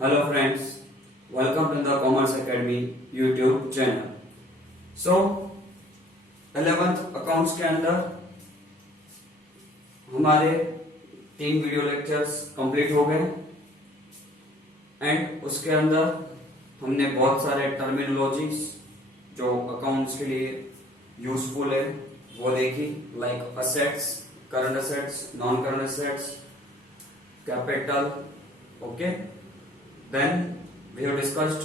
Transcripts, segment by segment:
Hello friends, welcome to the Commerce Academy YouTube channel. So 11th accounts के अंदर हमारे 3 video lectures complete हो गए एंड उसके अंदर हमने बहुत सारे टर्मिनोलॉजीज जो अकाउंट्स के लिए यूजफुल है वो देखी, like assets, current assets, non current assets, capital. Okay, then we have discussed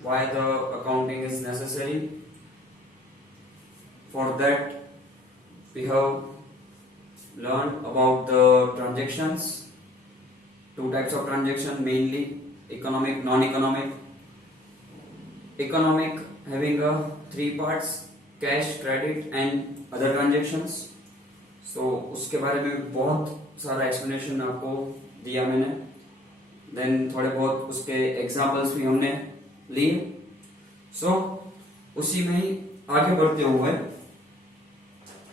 why the accounting is necessary. For that we have learned about the transactions, 2 types of transaction, mainly economic, non-economic. Economic having 3 parts: cash, credit and other transactions. So उसके बारे में बहुत सारा explanation आपको दिया मैंने. Then थोड़े बहुत उसके एग्जाम्पल्स भी हमने लिए. सो उसी में ही आगे बढ़ते हुए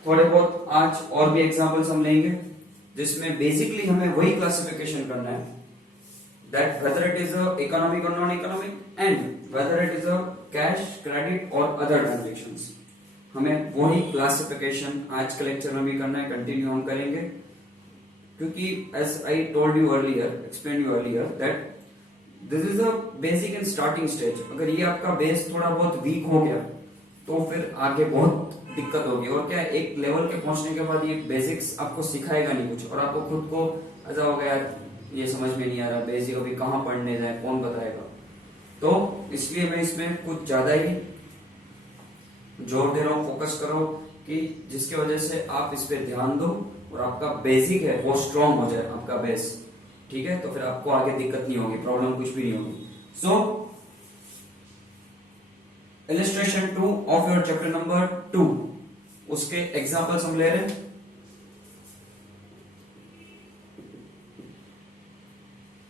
थोड़े बहुत आज और भी एग्जाम्पल्स हम लेंगे जिसमें बेसिकली हमें वही क्लासिफिकेशन करना है that whether it is a economic और non economic and whether it is a cash, credit और अदर ट्रांजेक्शंस. हमें वही क्लासिफिकेशन आज के लेक्चर में भी करना है, कंटिन्यू हम करेंगे क्योंकि as I told you earlier, explained you earlier that this is a basic and starting stage. अगर ये आपका बेस थोड़ा बहुत वीक हो गया तो फिर आगे बहुत दिक्कत होगी. और क्या, एक लेवल के पहुंचने के बाद ये बेसिक्स आपको सिखाएगा नहीं कुछ और आपको खुद को ऐसा हो गया ये समझ में नहीं आ रहा, बेसिक अभी कहाँ पढ़ने जाए, कौन बताएगा. तो इसलिए मैं इसमें कुछ ज्यादा ही जोर दे रहा हूँ, फोकस करो कि जिसकी वजह से आप इस पे ध्यान दो और आपका बेसिक है वो स्ट्रॉन्ग हो जाए, आपका बेस. ठीक है, तो फिर आपको आगे दिक्कत नहीं होगी, प्रॉब्लम कुछ भी नहीं होगी. So illustration 2 of your chapter number 2, उसके एग्जांपल्स हम ले रहे हैं.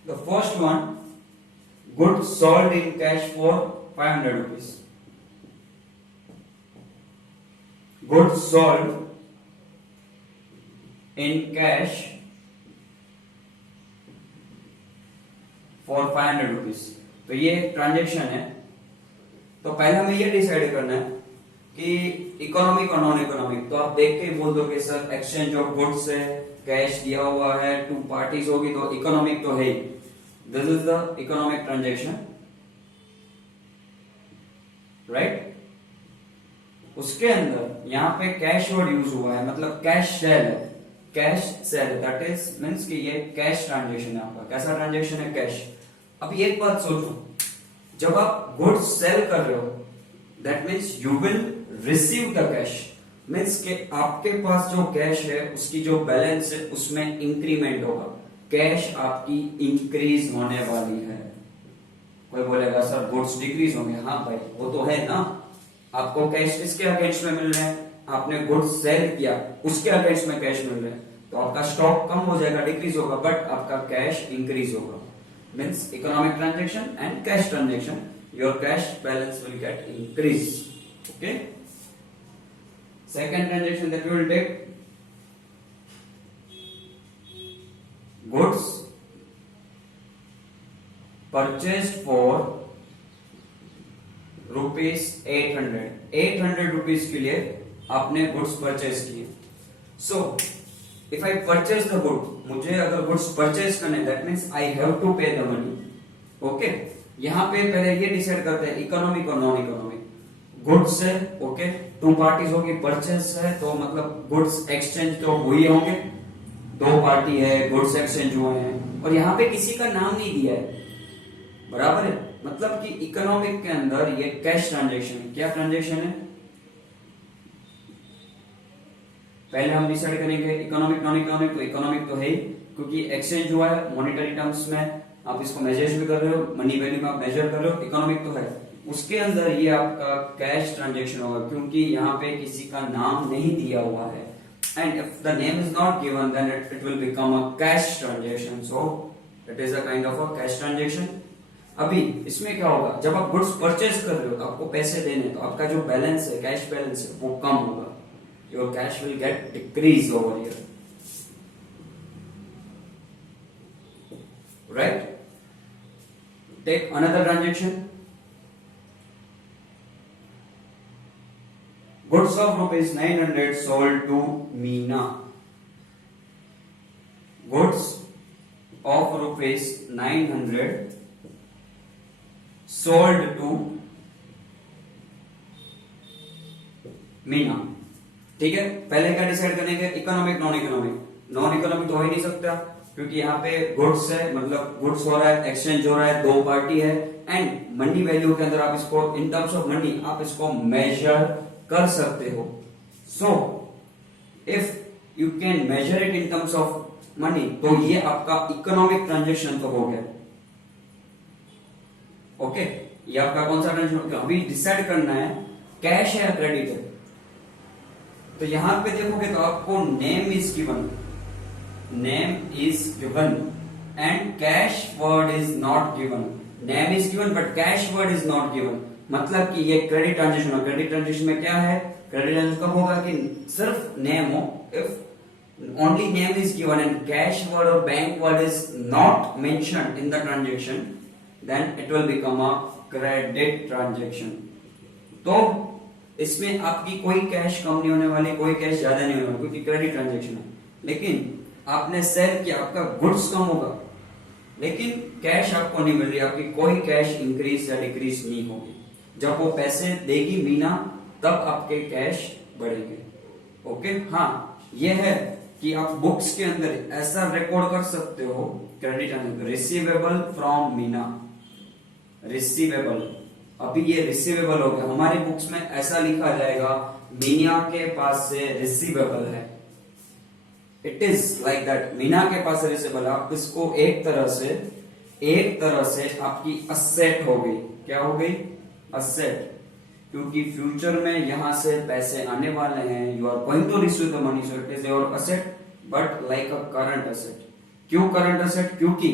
The first one, good sold in cash for 500 rupees. Good sold in cash for 500 rupees. तो ये ट्रांजेक्शन है. तो पहले हमें ये डिसाइड करना है कि इकोनॉमिक और नॉन इकोनॉमिक. तो आप देख के बोल दो कि सर एक्सचेंज ऑफ गुड्स है, कैश दिया हुआ है, 2 पार्टीज होगी तो इकोनॉमिक तो है. This is the economic transaction, right. उसके अंदर यहाँ पे कैश वर्ड यूज हुआ है, मतलब कैश सेल है. Cash cell that is means कि ये कैश ट्रांजेक्शन है आपका. कैसा ट्रांजेक्शन है? कैश. अब एक बात सोचो, जब आप गुड्स सेल कर रहे हो that means you will receive the cash. Means कि आपके पास जो कैश है उसकी जो बैलेंस है उसमें इंक्रीमेंट होगा. कैश आपकी इंक्रीज होने वाली है. कोई बोलेगा सर गुड्स डिक्रीज होंगे. हाँ भाई, वो तो है ना. आपको कैश किसके अगेंस्ट में मिल रहे हैं? आपने गुड्स सेल किया, उसके अगेंस्ट में कैश मिल रहे हैं, तो आपका स्टॉक कम हो जाएगा, डिक्रीज होगा, बट आपका कैश इंक्रीज होगा. Means economic transaction and cash transaction, your cash balance will get increase. Okay. Second transaction that we will take, goods purchased for ₹800. 800 rupees के लिए आपने गुड्स परचेज किए. So if I purchase the good, मुझे अगर goods purchase करने that means I have to pay the money. Okay. यहां पे पहले ये डिसाइड करते हैं इकोनॉमिक और नॉन इकोनॉमिक. गुड्स है, ओके, 2 पार्टीज होगी, परचेज है तो मतलब गुड्स एक्सचेंज तो हुए होंगे, 2 पार्टी है, गुड्स एक्सचेंज हुए हैं और यहाँ पे किसी का नाम नहीं दिया है. बराबर है. मतलब कि इकोनॉमिक के अंदर ये कैश ट्रांजेक्शन है. क्या ट्रांजेक्शन है? पहले हम डिसाइड करेंगे इकोनॉमिक, नॉन इकोनॉमिक. तो इकोनॉमिक तो है ही क्योंकि एक्सचेंज हुआ है, मॉनेटरी टर्म्स में आप इसको मेजर भी कर रहे हो, मनी वैल्यू में आप मेजर कर रहे हो, इकोनॉमिक तो है. उसके अंदर ये आपका कैश ट्रांजेक्शन होगा क्योंकि यहाँ पे किसी का नाम नहीं दिया हुआ है. And if the name is not given then it will become a cash transaction. So it is a kind of a cash transaction. अभी इसमें क्या होगा, जब आप गुड्स परचेज कर रहे हो तो आपको पैसे देने, तो आपका जो बैलेंस है, कैश बैलेंस है, वो कम होगा. Your cash will get decreased over here. right? Take another transaction, goods of rupees 900 sold to Meena. Goods of rupees 900 sold to Meena. ठीक है, पहले क्या डिसाइड करेंगे, economic non economic. Non economic तो हो ही नहीं सकता क्योंकि यहाँ पे गुड्स है, मतलब गुड्स हो रहा है, एक्सचेंज हो रहा है, दो पार्टी है, एंड मनी वैल्यू के अंदर आप इसको इन टर्म्स ऑफ मनी आप इसको मेजर कर सकते हो. So if you can measure it in terms of money तो ये आपका इकोनॉमिक ट्रांजेक्शन तो हो गया. ओके, ये आपका कौन सा ट्रांजेक्शन, अभी डिसाइड करना है कैश है या क्रेडिट है. तो यहां पे देखोगे तो आपको name is given and cash word is not given. Name is given but cash word is not given. मतलब कि ये क्रेडिट ट्रांजेक्शन हो. क्रेडिट ट्रांजेक्शन में क्या है, क्रेडिट ट्रांजेक्शन कब होगा कि सिर्फ नेम हो. If only name is given and cash word और bank word is not mentioned in the transaction, then it will become a credit transaction. तो इसमें आपकी कोई कैश कम नहीं होने वाली, कोई कैश ज्यादा नहीं होने वाली क्योंकि क्रेडिट ट्रांजेक्शन है. लेकिन आपने सेल किया, आपका गुड्स कम होगा लेकिन कैश आपको नहीं मिल रही, आपकी कोई कैश इंक्रीज या डिक्रीज नहीं होगी. जब वो पैसे देगी मीना तब आपके कैश बढ़ेंगे. ओके, हाँ ये है कि आप बुक्स के अंदर ऐसा रिकॉर्ड कर सकते हो credit receivable from Meena. Receivable, अभी ये रिसीवेबल हो गया. हमारी बुक्स में ऐसा लिखा जाएगा मीना के पास से रिसीवेबल है. It is like that, Meena के पास रिसीवेबल. आप इसको एक तरह से आपकी असेट हो गई. क्या हो गई, असेट. क्योंकि फ्यूचर में यहां से पैसे आने वाले हैं, you are going to receive the money, so it is your asset but like a current asset. क्यों करंट असेट, क्योंकि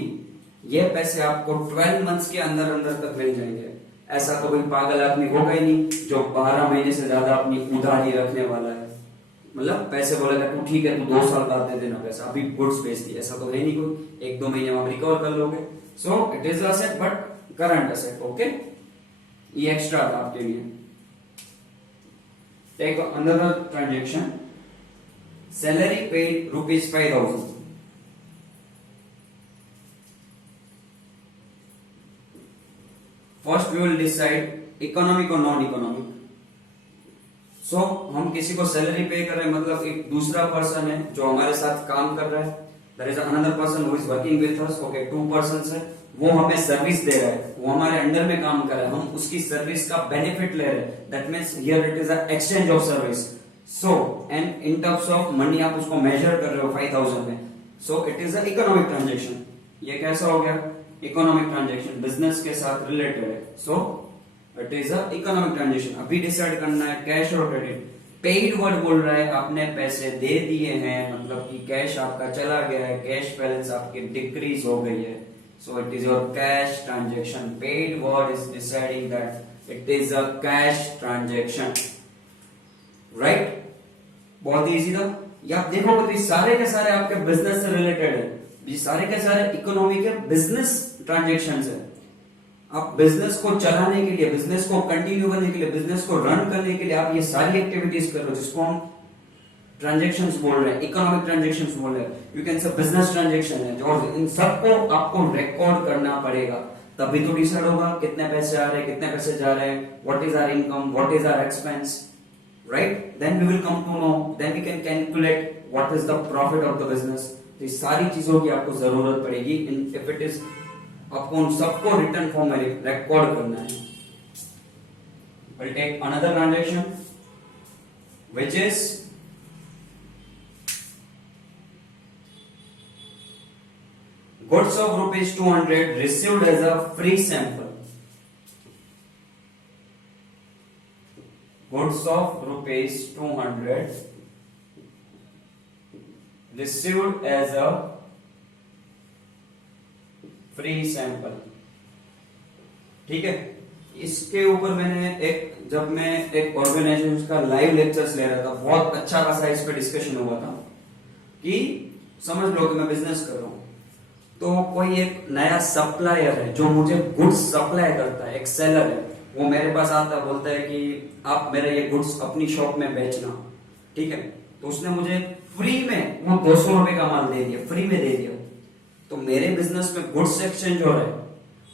ये पैसे आपको 12 मंथ्स के अंदर अंदर तक मिल जाएंगे. ऐसा तो कोई पागल आदमी होगा ही नहीं जो 12 महीने से ज्यादा अपनी उधारी रखने वाला है. मतलब पैसे बोलेगा तू ठीक है, तू 2 साल बाद दे देना पैसा, अभी गुड्स बेच दी, ऐसा तो है नहीं कोई. 1-2 महीने में आप रिकवर कर लोगे. So it is asset but current asset. Okay, ये एक्स्ट्रा था आपके लिए. Take another transaction, salary paid rupees 5,000. First we will decide economic और नॉन इकोनॉमिक. सो हम किसी को सैलरी पे कर रहे हैं, मतलब एक दूसरा पर्सन है जो हमारे साथ काम कर रहा है. There is another person who is working with us. Okay, 2 persons है, वो हमें सर्विस दे रहा है, वो हमारे अंडर में काम कर रहा है, हम उसकी सर्विस का बेनिफिट ले रहे हैं. That means here it is a exchange of service. So and in terms of money आप उसको मेजर कर रहे हो 5,000 में. सो it is a economic transaction. ये कैसा हो गया, इकोनॉमिक ट्रांजेक्शन, बिजनेस के साथ रिलेटेड है. सो it is a economic transaction. अभी डिसाइड करना है कैश और क्रेडिट. पेड वर्ड बोल रहा है आपने पैसे दे दिए हैं, मतलब कि कैश आपका चला गया है, कैश बैलेंस आपकी डिक्रीज हो गई है. सो it is your cash transaction. Paid word is deciding that it is a cash transaction. Right, बहुत इजी था. ये आप देखोगे तो ये सारे के सारे आपके बिजनेस से रिलेटेड है. ये सारे के सारे इकोनॉमी के बिजनेस ट्रांजेक्शंस है. आप बिजनेस को चलाने के लिए, बिजनेस को कंटिन्यू करने के लिए, बिजनेस को रन करने के लिए आप ये सारी एक्टिविटीज कर रहे हो जिसको हम ट्रांजेक्शंस बोल रहे हैं, इकोनॉमिक ट्रांजेक्शंस बोल रहे हैं. You can say business transaction है. और इन सबको आपको रिकॉर्ड करना पड़ेगा, तभी तो डिसाइड होगा कितने पैसे आ रहे हैं, कितने पैसे जा रहे हैं, what is our income, what is our expense. Right, then we will come to know, then we can calculate what is the profit of the business. तो सारी चीजों की आपको जरूरत पड़ेगी. इफ इट इज आपको उन सबको रिटर्न फॉर्म में रिकॉर्ड करना है. We'll take another transaction which is goods of rupees 200 received as a free sample. Goods of rupees 200 received as a free sample. ठीक है, इसके ऊपर मैंने जब मैं एक ऑर्गेनाइजेशन का लाइव लेक्चर्स ले रहा था, बहुत अच्छा खासा इस पे डिस्कशन हुआ था कि समझ लो कि मैं बिजनेस कर रहा हूं, तो कोई एक नया सप्लायर है जो मुझे गुड्स सप्लाई करता है, एक सेलर है, वो मेरे पास आता है, बोलता है कि आप मेरा ये गुड्स अपनी शॉप में बेचना, ठीक है। तो उसने मुझे फ्री में वो 200 रुपए का माल दे दिया, फ्री में दे दिया। तो मेरे बिजनेस में गुड्स एक्सचेंज हो रहा है,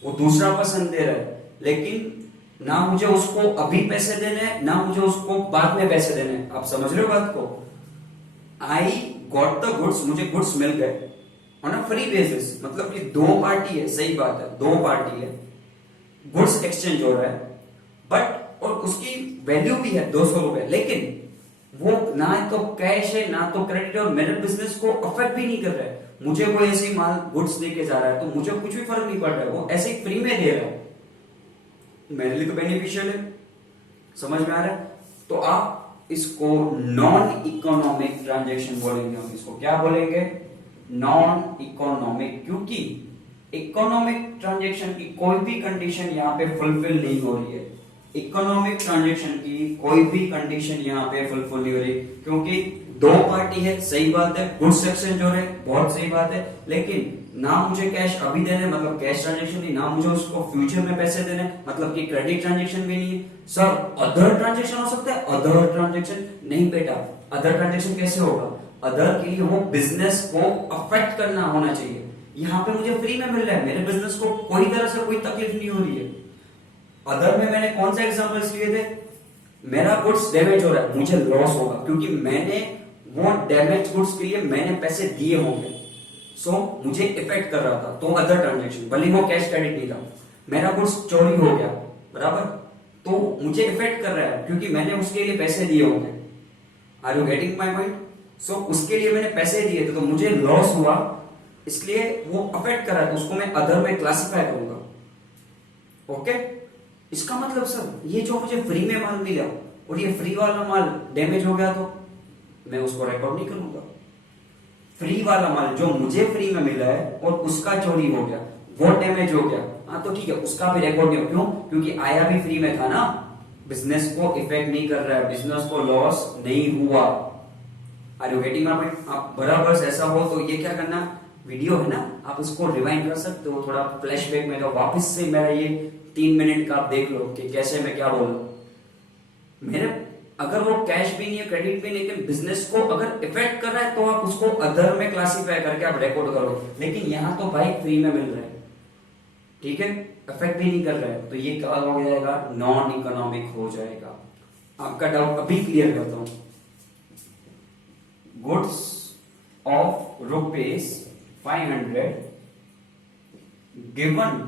वो दूसरा पर्सन दे रहा है, लेकिन ना मुझे उसको अभी पैसे देने हैं, ना मुझे उसको बाद में पैसे देने हैं। आप समझ रहे हो बात को? आई गॉट द गुड्स, मुझे गुड्स मिल गए ऑन अ फ्री बेसिस, मतलब कि दो पार्टी है, सही बात है, दो पार्टी है, गुड्स एक्सचेंज हो रहा है, बट और उसकी वैल्यू भी है 200 रुपए, लेकिन वो ना तो कैश है ना तो क्रेडिट, और मेरे बिजनेस को अफेक्ट भी नहीं कर रहा है। मुझे कोई ऐसी माल गुड्स देके जा रहा है तो मुझे कुछ भी फर्क नहीं पड़ रहा है, वो ऐसे ही फ्री में दे रहा है, मेरे लिए तो बेनिफिशियल है। समझ में आ रहा है? तो आप इसको नॉन इकोनॉमिक ट्रांजेक्शन बोलेंगे, हम इसको क्या बोलेंगे? नॉन इकोनॉमिक, क्योंकि इकोनॉमिक ट्रांजेक्शन की कोई भी कंडीशन यहाँ पे फुलफिल नहीं हो रही है। इकोनॉमिक ट्रांजेक्शन की कोई भी कंडीशन यहाँ पे फुलफिल नहीं हो रही, क्योंकि दो पार्टी है, सही बात है, गुड्स एक्सचेंज हो रहे हैं, बहुत सही बात है, लेकिन ना मुझे कैश अभी देने, मतलब कैश ट्रांजेक्शन नहीं, ना मुझे उसको फ्यूचर में पैसे देने, मतलब कि क्रेडिट ट्रांजेक्शन भी नहीं है। सर अदर ट्रांजेक्शन हो सकता है? अदर ट्रांजेक्शन नहीं बेटा, अदर ट्रांजेक्शन कैसे होगा? अदर के लिए वो बिजनेस को अफेक्ट करना होना चाहिए। यहाँ पे मुझे फ्री में मिल रहा है, मेरे बिजनेस को कोई तरह से कोई तकलीफ नहीं हो रही है। अदर में मैंने कौन सा एग्जांपल्स लिए थे? मेरा गुड्स डैमेज हो रहा है, मुझे लॉस होगा, क्योंकि मैंने वो डैमेज गुड्स के लिए मैंने पैसे दिए होंगे, सो मुझे इफेक्ट कर रहा था, तो अदर ट्रांजेक्शन, भले वो कैश क्रेडिट नहीं था, मेरा गुड्स चोरी हो गया, बराबर, तो मुझे इफेक्ट कर रहा है क्योंकि मैंने उसके लिए पैसे दिए होंगे। Are you getting my point? So उसके लिए मैंने पैसे दिए थे, तो मुझे लॉस हुआ, इसलिए वो अफेक्ट कर रहा है, तो उसको मैं अदर में क्लासिफाई करूंगा। ओके, इसका मतलब सर ये जो मुझे फ्री में माल मिला और ये फ्री वाला माल डैमेज हो गया, तो मैं उसको रिकॉर्ड नहीं करूंगा। फ्री वाला माल जो मुझे फ्री में मिला है और उसका चोरी हो गया, वो डैमेज हो गया, हाँ तो ठीक है, उसका भी रिकॉर्ड नहीं। क्यों? क्योंकि आया भी फ्री में था ना, बिजनेस को इफेक्ट नहीं कर रहा है, बिजनेस को लॉस नहीं हुआ। Are you getting my point? आप बराबर ऐसा हो तो ये क्या करना, वीडियो है ना, आप उसको रिवाइंड कर सकते हो, थोड़ा फ्लैशबैक में, तो वापस से मेरा ये 3 मिनट का आप देख लो कि कैसे मैं क्या बोल रहा हूं। मेरे अगर वो कैश भी नहीं है, क्रेडिट भी नहीं, लेकिन बिजनेस को अगर इफेक्ट कर रहा है, तो आप उसको अदर में क्लासिफाई करके आप रिकॉर्ड करो, लेकिन यहां तो भाई फ्री में मिल रहा है, ठीक है, इफेक्ट भी नहीं कर रहा है, तो ये क्या हो जाएगा? नॉन इकोनॉमिक हो जाएगा। आपका डाउट अभी क्लियर करता हूं। Goods of ₹500 given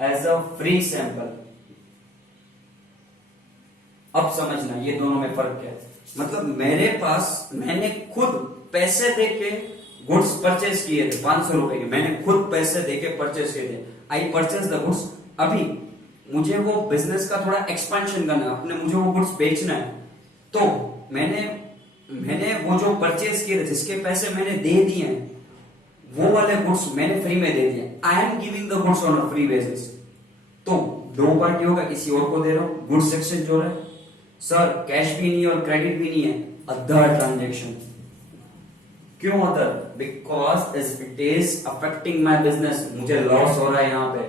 as a free sample. अब समझना ये दोनों में फर्क क्या है। मतलब मेरे पास, मैंने खुद पैसे देके गुड्स परचेज किए थे, 500 रुपए के, मैंने खुद पैसे देके परचेज किए थे। आई परचेज द गुड्स। अभी मुझे वो बिजनेस का थोड़ा एक्सपेंशन करना है, अपने मुझे वो गुड्स बेचना है, तो मैंने वो जो परचेज किए थे, जिसके पैसे मैंने दे दिए हैं, वो वाले गुड्स मैंने फ्री में दे दिए। I am giving the goods on a free basis. तो दो पार्टी होगा, किसी और को दे रहा हूं, गुड्स एक्सचेंज हो रहा है। सर कैश भी नहीं है और क्रेडिट भी नहीं है, अदर ट्रांजेक्शन। क्यों other? Because it is affecting my business, मुझे लॉस हो रहा है, यहाँ पे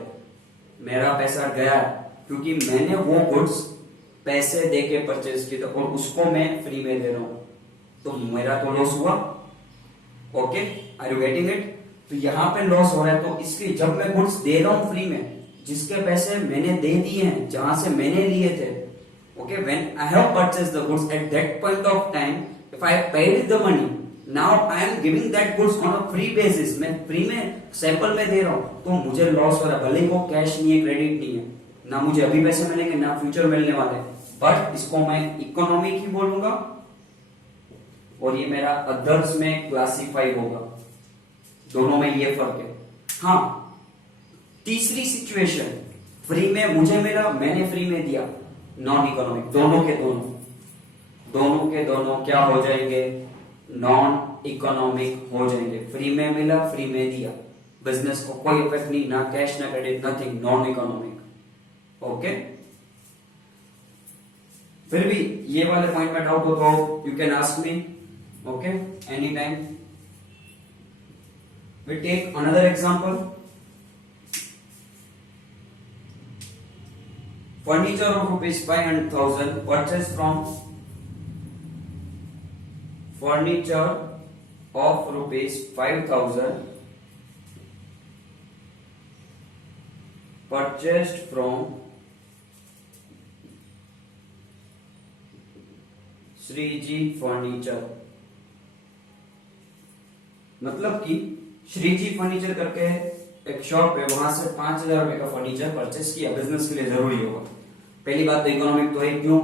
मेरा पैसा गया, क्योंकि मैंने वो गुड्स पैसे देके परचेज किए थे और उसको मैं फ्री में दे रहा हूं, तो मेरा तो लॉस हुआ। Okay, are you getting it? तो यहाँ पे लॉस हो रहा है, तो इसलिए जब मैं गुड्स दे रहा हूं फ्री में, जिसके पैसे मैंने दे दिए हैं, जहां से मैंने लिए थे, okay, when I have purchased the goods, at that point of time, if I paid the money, now I am giving that goods on a free basis, मैं फ्री में सैंपल में दे रहा हूं, तो मुझे लॉस हो रहा है, भले वो कैश नहीं है, क्रेडिट नहीं है, ना मुझे अभी पैसे मिलेंगे ना फ्यूचर मिलने वाले, बट इसको मैं इकोनॉमिक ही बोलूंगा और ये मेरा अदर्स में क्लासिफाई होगा। दोनों में ये फर्क है। हाँ, तीसरी सिचुएशन, फ्री में मुझे मिला, मैंने फ्री में दिया, नॉन इकोनॉमिक। दोनों के दोनों क्या हो जाएंगे? नॉन इकोनॉमिक हो जाएंगे। फ्री में मिला, फ्री में दिया, बिजनेस को कोई इफेक्ट नहीं, ना कैश ना credit, nothing, non economic. Okay, फिर भी ये वाले पॉइंट में डाउट हो तो you can ask me, okay, any time. We take another example. Furniture of rupees 500,000 purchased from furniture of rupees 5,000 purchased from Shreeji furniture. मतलब कि श्रीजी फर्नीचर करके एक शॉप है, वहां से 5,000 रुपए का फर्नीचर परचेस किया, बिजनेस के लिए जरूरी होगा। पहली बात तो इकोनॉमिक तो है, क्यों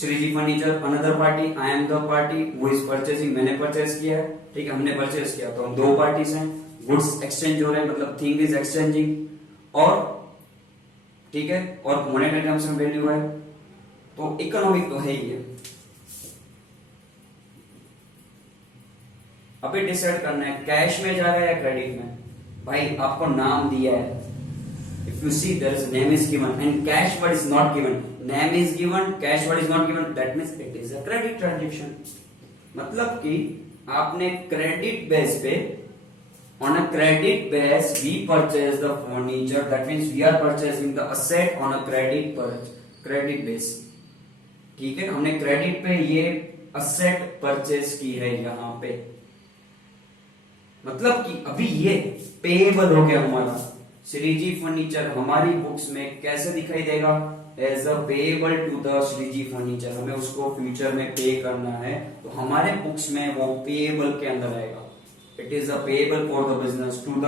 Shreeji furniture, another party, I am the party who is purchasing, मैंने परचेस किया है, ठीक है, हमने परचेस किया, तो हम दो पार्टीज हैं, गुड्स एक्सचेंज हो रहे हैं, मतलब थिंग इज एक्सचेंजिंग, और ठीक है, और मॉनेटरी टर्म्स में वैल्यू है, तो इकोनॉमिक तो है ही है। अभी डिसाइड करना है कैश में जा रहा है या क्रेडिट में। भाई आपको नाम दिया है, if you see there is name is given and cash word is not given, name is given, cash word is not given, that means it is a credit transaction. मतलब कि आपने क्रेडिट बेस पे, on a credit base we purchase the furniture, that means we are purchasing the asset on a credit base, ठीक है, हमने credit पे ये asset purchase की है यहां पे। मतलब कि अभी ये पेएबल हो गया हमारा। श्रीजी फर्नीचर हमारी बुक्स में कैसे दिखाई देगा, as a payable to the Shreeji furniture, हमें उसको फ्यूचर में पे करना है, तो हमारे बुक्स में वो पेएबल के अंदर आएगा। It is a payable for the business to the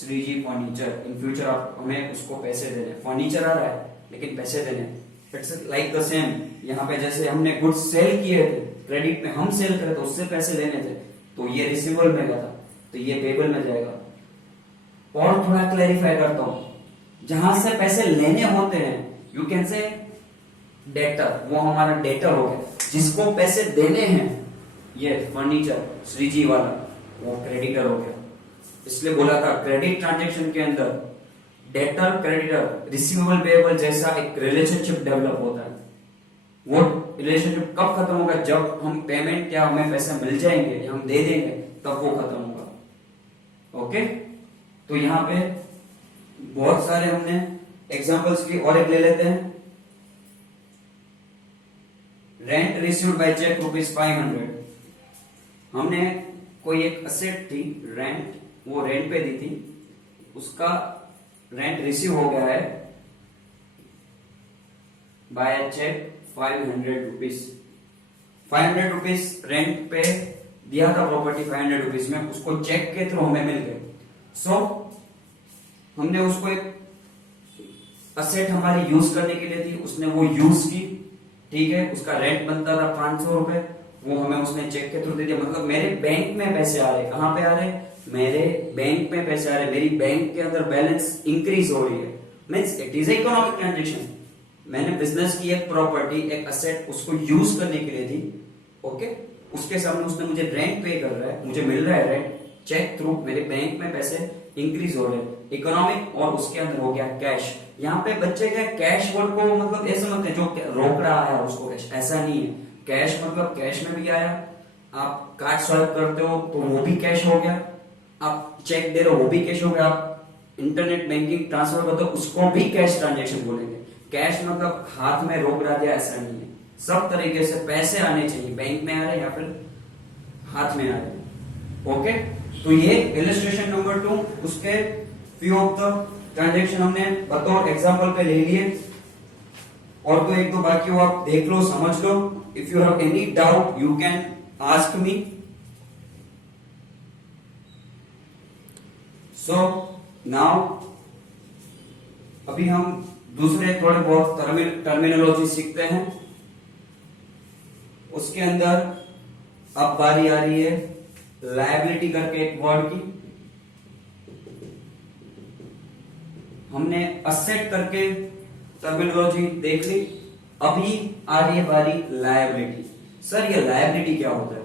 Shreeji furniture, in future आप हमें उसको पैसे देने, फर्नीचर आ रहा है लेकिन पैसे देने। इट्स लाइक द सेम, यहाँ पे जैसे हमने गुड्स सेल किए थे, क्रेडिट में हम सेल करे तो उससे पैसे देने थे, तो ये रिसीवेबल में गया था, तो ये पेबल में जाएगा। और थोड़ा क्लैरिफाई करता हूं, जहां से पैसे लेने होते हैं यू कैन से डेटर, वो हमारा डेटर हो गया, जिसको पैसे देने हैं ये फर्नीचर श्रीजी वाला, वो क्रेडिटर हो गया। इसलिए बोला था क्रेडिट ट्रांजैक्शन के अंदर डेटर क्रेडिटर रिसीवेबल पेएबल जैसा एक रिलेशनशिप डेवलप होता है। वो रिलेशनशिप कब खत्म होगा, जब हम पेमेंट या हमें पैसे मिल जाएंगे या हम दे देंगे, तब वो खत्म होगा। ओके, तो यहां पे बहुत सारे हमने एग्जांपल्स की और एक ले लेते हैं। रेंट रिसीव्ड बाय चेक ₹500, हमने कोई एक असेट थी रेंट, वो रेंट पे दी थी, उसका रेंट रिसीव हो गया है बाय चेक ₹500। ₹500 रेंट पे दिया था प्रॉपर्टी ₹500 में, उसको चेक के थ्रू हमें मिल गए। सो हमने उसको एक असेट हमारी यूज करने के लिए थी, उसने वो यूज की, ठीक है, उसका रेंट बनता था ₹500, वो हमें उसने चेक के थ्रू दे दिया। मतलब मेरे बैंक में पैसे आ रहे, कहां पे आ रहे, मेरे बैंक में पैसे आ रहे, मेरी बैंक के अंदर बैलेंस इंक्रीज हो रही है, means it is economic transaction. मैंने बिजनेस की एक प्रॉपर्टी, एक असेट उसको यूज करने के लिए दी, ओके, उसके सामने उसने मुझे रेंट पे कर रहा है, मुझे मिल रहा है रेंट, चेक थ्रू मेरे बैंक में पैसे इंक्रीज हो रहे हैं, इकोनॉमिक, और उसके अंदर हो गया कैश। यहाँ पे बच्चे क्या कैश वर्ड को मतलब ऐसे समझते हैं जो रोक रहा है उसको कैश, ऐसा नहीं है। कैश मतलब कैश में भी आया, आप कार्ड स्वाइप करते हो तो वो भी कैश हो गया, आप चेक दे रहे हो वो भी कैश हो गया, आप इंटरनेट बैंकिंग ट्रांसफर करते हो उसको भी कैश ट्रांजेक्शन बोलेंगे। कैश मतलब हाथ में रोक रहा दिया, ऐसा नहीं है, सब तरीके से पैसे आने चाहिए, बैंक में आ रहे या फिर हाथ में आ रहे। ओके, तो ये इलस्ट्रेशन नंबर 2, उसके फ्यू ऑफ द ट्रांजैक्शन हमने बतौर एग्जांपल पे ले लिए, और तो एक दो बाकी हो आप देख लो, समझ लो। If you have any doubt you can ask me. So now अभी हम दूसरे थोड़े बहुत टर्मिनोलॉजी सीखते हैं। उसके अंदर अब बारी आ रही है लायबिलिटी करके एक वर्ड की। हमने असेट करके टर्मिनोलॉजी देख ली, अभी आ रही है बारी लायबिलिटी। सर ये लायबिलिटी क्या होता है?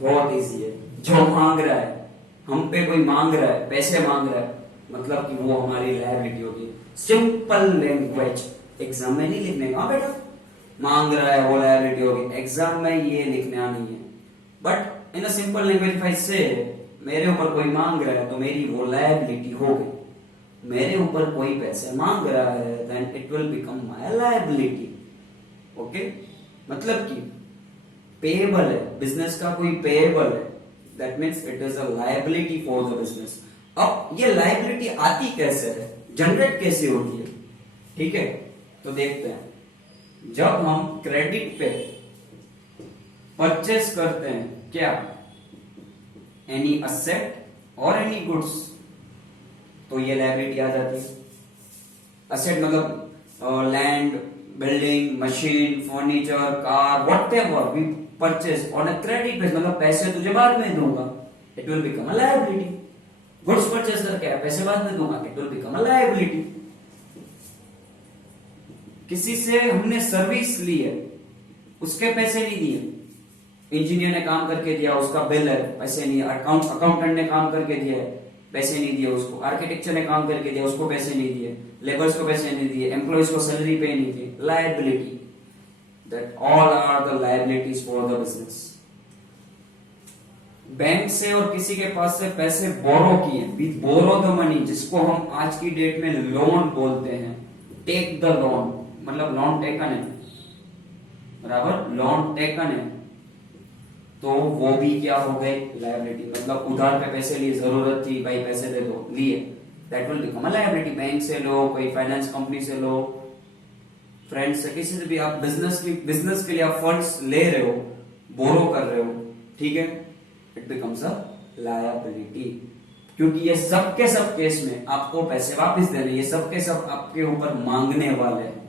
बहुत इजी है, जो मांग रहा है, हम पे कोई मांग रहा है, पैसे मांग रहा है, मतलब कि वो हमारी लायबिलिटी होगी। सिंपल लैंग्वेज, एग्जाम में नहीं लिखने का बेटा, मांग रहा है वो लायबिलिटी होगी, एग्जाम में ये लिखना नहीं है। But in a simple language if I से मेरे ऊपर कोई मांग रहा है तो मेरी वो लायबिलिटी हो गई। मेरे ऊपर कोई पैसे मांग रहा है then it will become my liability. Okay, मतलब कि पेएबल है, बिजनेस का कोई पेएबल है, that means it is a liability for the business. अब ये लायबिलिटी आती कैसे है, जनरेट कैसे होती है, ठीक है, तो देखते हैं। जब हम क्रेडिट पे परचेस करते हैं क्या, एनी असेट और एनी गुड्स, तो ये लायबिलिटी आ जाती है। असेट मतलब land, building, machine, furniture, car, whatever we purchase on a credit base, मतलब पैसे तुझे बाद में दूंगा, it will become a liability. Goods purchase करके पैसे बाद में दूंगा, it will become a liability. किसी से हमने सर्विस ली है, उसके पैसे नहीं दिए, इंजीनियर ने काम करके दिया, उसका बिल है, पैसे नहीं, अकाउंटेंट ने काम करके दिया है, पैसे नहीं दिए उसको, आर्किटेक्चर ने काम करके दिया, उसको पैसे नहीं दिए, लेबर्स को पैसे नहीं दिए, एम्प्लॉयज को सैलरी पे नहीं दी, liability. That all are the liabilities for the business. Bank से और किसी के पास से पैसे बोरो किए, वी बोरो द मनी, जिसको हम आज की डेट में लोन बोलते हैं, टेक द लोन, मतलब लोन टेकन है, बराबर, लोन टेकन है, तो वो भी क्या हो गए, लायबिलिटी। मतलब उधार पे पैसे लिए, जरूरत थी भाई पैसे दे दो, लिए, that will become a liability. Bank से लो, कोई फाइनेंस कंपनी से लो, फ्रेंड्स से, किसी से भी आप बिजनेस के लिए आप फंड्स ले रहे हो, बोरो कर रहे हो, ठीक है, इट बिकम्स अ लायबिलिटी। क्योंकि ये सब के सब केस में आपको पैसे वापस देने, ये सब के सब आपके ऊपर मांगने वाले हैं।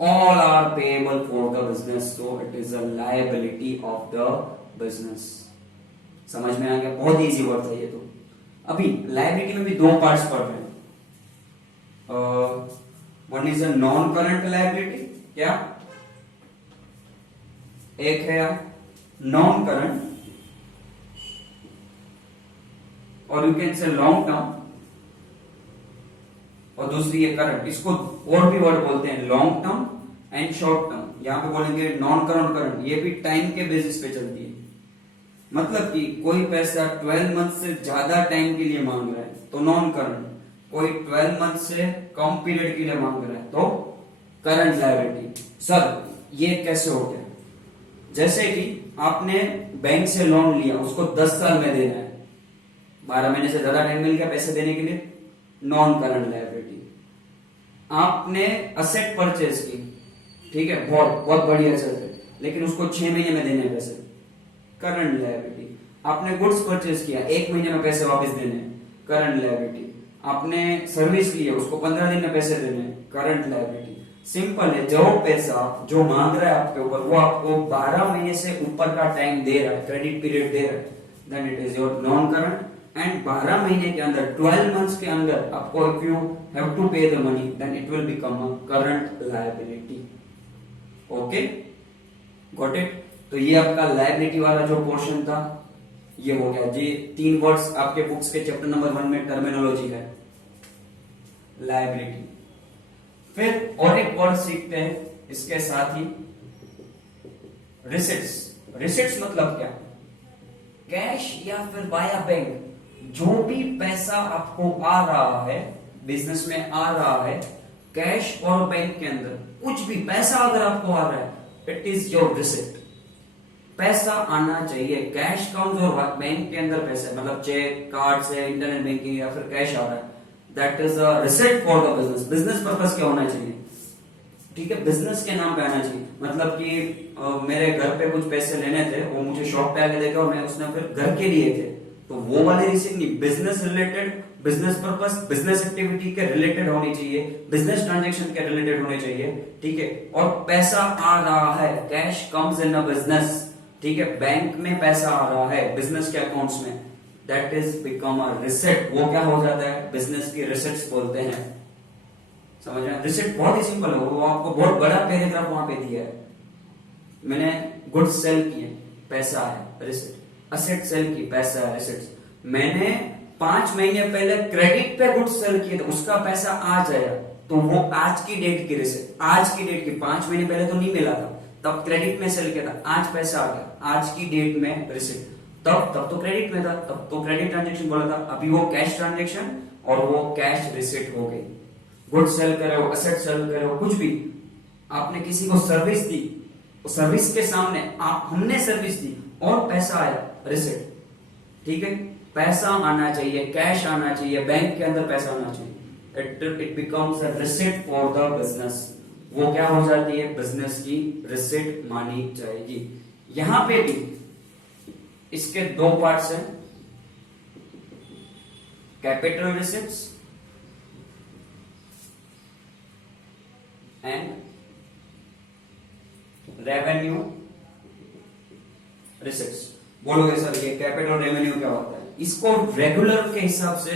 All are payable for the business, so it is a liability of the business. समझ में आ गया, बहुत इजी वर्ड था ये तो। अभी लायबिलिटी में भी दो पार्ट्स पढ़ रहे हैं। One is a non current liability, क्या, एक है नॉन करंट, और you can say long term, और दूसरी है करंट। इसको और भी वर्ड बोलते हैं long term and short term. यहां पे बोलेंगे नॉन करंट, करंट, ये भी टाइम के बेसिस पे चलती है। मतलब कि कोई पैसा 12 मंथ से ज्यादा टाइम के लिए मांग रहा है तो नॉन करंट, कोई 12 मंथ से कम पीरियड के लिए मांग रहा है तो करंट लायबिलिटी। सर ये कैसे हो गया, जैसे कि आपने बैंक से लोन लिया, उसको 10 साल में देना है, 12 महीने से ज्यादा टाइम मिल गया पैसे देने के लिए, नॉन करंट लायबिलिटी। आपने असेट परचेज की, ठीक है, बहुत बहुत बढ़िया असेट है, लेकिन उसको 6 महीने में देने पैसे, करंट लायबिलिटी। आपने गुड्स परचेज किया, 1 महीने में पैसे वापस देने, करंट लायबिलिटी। आपने सर्विस ली है, उसको 15 दिन में पैसे देने, करंट लायबिलिटी। सिंपल है, जो पैसा जो मांग रहा है आपके ऊपर, वो आपको 12 महीने से ऊपर का टाइम दे रहा है, क्रेडिट पीरियड दे रहा है, then it is your non current. And 12 महीने के अंदर, 12 मंथ्स के अंदर आपको, if you have to pay the money, then it will become a current liability. Okay, got it. तो ये आपका लायबिलिटी वाला जो पोर्शन था ये हो गया जी। 3 वर्ड्स आपके बुक्स के चैप्टर नंबर 1 में टर्मिनोलॉजी है, लायबिलिटी। फिर और एक वर्ड सीखते हैं इसके साथ ही, रिसिट्स। रिसिट्स मतलब क्या, कैश या फिर बाया बैंक, जो भी पैसा आपको आ रहा है, बिजनेस में आ रहा है, कैश और बैंक के अंदर कुछ भी पैसा अगर आपको आ रहा है, इट इज योर रिसिप्ट। पैसा आना चाहिए, कैश काउंट और बैंक के अंदर पैसे, मतलब चेक, कार्ड से, इंटरनेट बैंकिंग या फिर कैश आ रहा है, that is a receipt for the business. Business purpose क्या होना चाहिए, ठीक है, बिजनेस के नाम पे आना चाहिए। मतलब कि मेरे घर पे कुछ पैसे लेने थे, वो मुझे शॉप पे आके देखे और मैं उसने फिर घर के लिए थे, तो वो वाले रिसिप्ट नहीं, business related, business purpose, business activity के रिलेटेड होनी चाहिए, बिजनेस ट्रांजैक्शन के रिलेटेड होने चाहिए, ठीक है। और पैसा आ रहा है, cash comes in a business, ठीक है, बैंक में पैसा आ रहा है बिजनेस के अकाउंट्स में, that is become a receipt. वो क्या हो जाता है, बिजनेस की रिसिप्ट्स बोलते हैं। समझ रहे हैं, रिसिप्ट बहुत ही सिंपल है, वो आपको बहुत बड़ा पैराग्राफ वहां पे दिया है। मैंने गुड्स सेल किए, पैसा है, रिसिप्ट। असेट सेल की, पैसा है, रिसिप्ट। मैंने 5 महीने पहले क्रेडिट पे गुड्स सेल किए, तो उसका पैसा आज आया, तो वो आज की डेट की रिसिप्ट, आज की डेट की, 5 महीने पहले तो नहीं मिला था, तब क्रेडिट में सेल किया था, आज पैसा आ गया, आज की डेट में रिसिप्ट। तब तो क्रेडिट में था, तब तो क्रेडिट ट्रांजेक्शन बोला था। अभी वो कैश ट्रांजेक्शन और वो कैश रिसिट हो गई। गुड सेल करे हो, एसेट सेल करे हो, कुछ भी, आपने किसी को सर्विस दी, सर्विस के सामने हमने सर्विस दी और पैसा आया, रिसिट। ठीक है, पैसा आना चाहिए, कैश आना चाहिए, बैंक के अंदर पैसा आना चाहिए। It becomes a receipt for the business. वो क्या हो जाती है, बिजनेस की रिसिट मानी जाएगी। यहां पे भी इसके दो पार्ट्स हैं, capital receipts and revenue receipts. बोलोगे सर ये कैपिटल रेवेन्यू क्या होता है? इसको रेगुलर के हिसाब से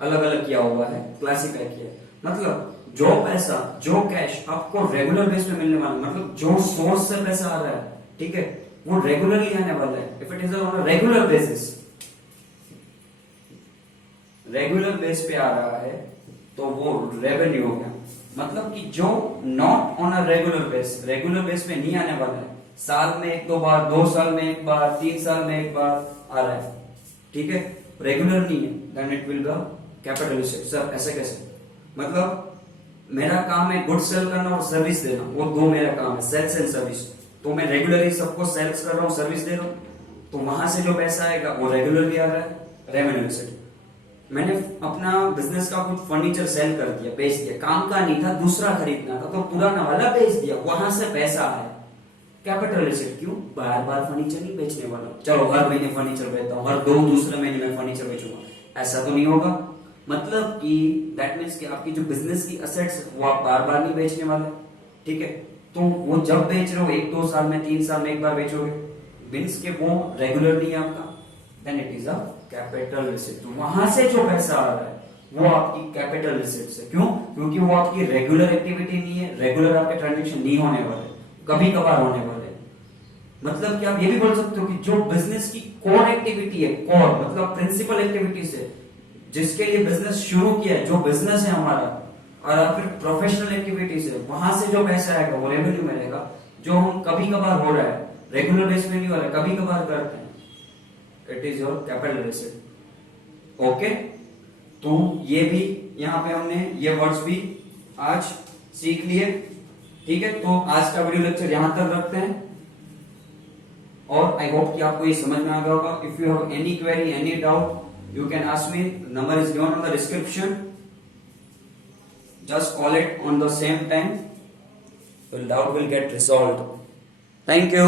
अलग अलग किया हुआ है, क्लासिफाई किया है। मतलब जो पैसा, जो कैश आपको रेगुलर बेस पे मिलने वाला, मतलब जो सोर्स से पैसा आ रहा है, ठीक है, वो रेगुलरली आने वाला है। If it is on regular basis, regular base पे आ रहा है तो वो रेवेन्यू हो गया। मतलब कि जो not on a regular base पे नहीं आने वाला है, साल में एक दो बार, 2 साल में एक बार, 3 साल में एक बार आ रहा है, ठीक है, रेगुलर नहीं है, then it will be capital receipt. Sir ऐसे कैसे? मतलब मेरा काम है गुड सेल करना और सर्विस देना, वो दो मेरा काम है, सेल्स एंड सर्विस। तो मैं रेगुलरली सबको सेल्स कर रहा हूँ, सर्विस दे रहा हूँ, तो वहां से जो पैसा आएगा वो रेगुलरली आ रहा है, रेवेन्यू रिसिप्ट। मैंने अपना बिजनेस का कुछ फर्नीचर सेल कर दिया, बेच दिया, काम का नहीं था, दूसरा खरीदना था, तो पुराना वाला बेच दिया, वहां से पैसा आया, कैपिटल रिसिप्ट। क्यों? बार बार फर्नीचर नहीं बेचने वाला, चलो हर महीने फर्नीचर बेचता हूँ, हर दूसरे महीने में फर्नीचर बेचूंगा, ऐसा तो नहीं होगा। मतलब कि दैट मीन्स कि आपकी जो बिजनेस की असेट्स वो आप बार बार नहीं बेचने वाले, ठीक है। तो वो जब बेच रहे हो 1-2 साल में, 3 साल में एक बार बेचोगे, मीन्स के वो रेगुलर नहीं है आपका, then it is a capital receipt. वहां से जो पैसा आ रहा है वो आपकी कैपिटल रिसिप्ट है। क्यों? क्योंकि वो आपकी रेगुलर एक्टिविटी नहीं है, रेगुलर आपके ट्रांजेक्शन नहीं होने वाले, कभी कभार होने वाले। मतलब कि आप ये भी बोल सकते हो कि जो बिजनेस की कोर एक्टिविटी है, कोर मतलब प्रिंसिपल एक्टिविटीज है, जिसके लिए बिजनेस शुरू किया है, जो बिजनेस है हमारा, और फिर प्रोफेशनल एक्टिविटीज है, वहां से जो पैसा आएगा वो रेवेन्यू में रहेगा। जो हम कभी कभार हो रहा है, रेगुलर बेस में नहीं हो रहा है, कभी कभार करते हैं, it is your capital receipt. Okay, तो ये भी यहाँ पे हमने ये वर्ड्स भी आज सीख लिए, ठीक है। तो आज का वीडियो लेक्चर यहां तक रखते हैं, और आई होप कि आपको ये समझ में आ गया होगा। If you have any query, any doubt, you can ask me. Number is given on the description. Just call it on the same time. Your doubt will get resolved. Thank you.